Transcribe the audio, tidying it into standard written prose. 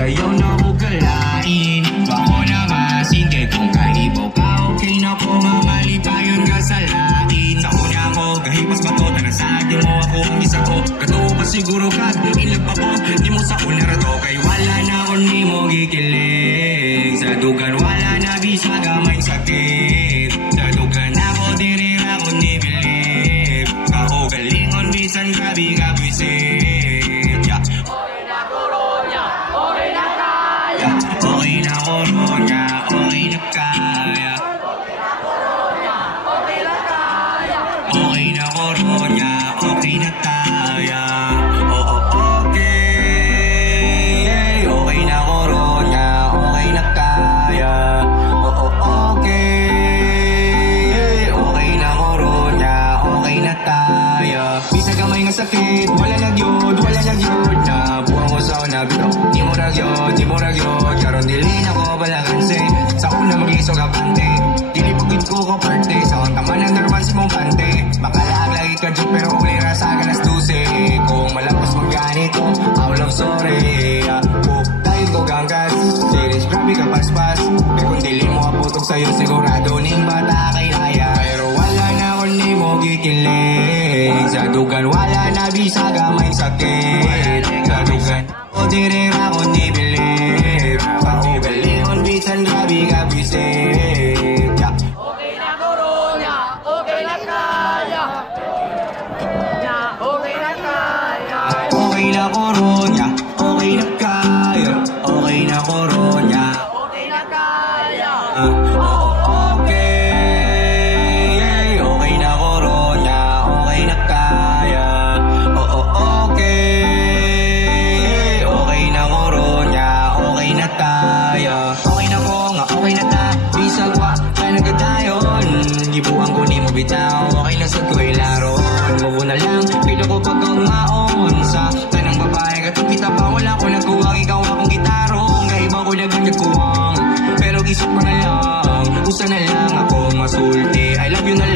Ayaw na ko kalain. Bako na masin kay kung kaibaw ka. Okay na ko mamalipayon ka sa lain. Sa una ko gahipas ba to tanasad di mo ako ang isa ko. Kato pa siguro ka ilag pa ko. Di mo sa una rato kay wala na ko ni mo gikilig. Sa dugan wala na bisa gamay sakit. Sa dugan ako dirira ko ni bilib. Ako galingon bisan gabi ka buisit. Okay na koronya, okay na kaya. Okay na koronya, okay na kaya. Oo, okay. Okay na koronya, okay na kaya. Oo, okay. Okay na koronya, okay na kaya. Bisa gamay nga sakit, wala nagyod na buwang ko sa unabito. Di mo ragyod, karon dilin ako balaganse. Sa una mag-iso ka pante, dilipagid ko ko parte. Sa ontaman ang darman si mong pante. Makalaag lagi ka dyan pero uli rasa ka nas 12. Kung malagpas magganito, out of sorry. Tayo ko ganggas, series grabe ka paspas. Kaya kung dili mo kaputog sa'yo sigurado ning bata kay laya. Pero wala na kung ni mo gikilig. Sa dugan wala na bisa gamay sakit. Sa dugan o dirira ko ni bilib. Paugalingon bisan grabe ka bisit. Okay na koronya, okay na kaya. Okay na kaya. Okay na koronya, okay na kaya. Okay na koronya, Okay na kaya. okay. Okay na koronya, okay na kaya. Okay. Okay na koronya, okay na kaya. Okay na ko nga, okay na ta. Bisag wa, kaya nagadayon. Gibuang ko ni mo bitaw, okay na sa ko'y laron. Mubo na lang, pilo ko pag ang maon. Sa tanang babae, katong kita pa wala ko nagkuwang. Ikaw akong gitarong, kaibang ko nagagagkuwang. Pero gisip ko na lang, usa na lang ako masulti. I love you na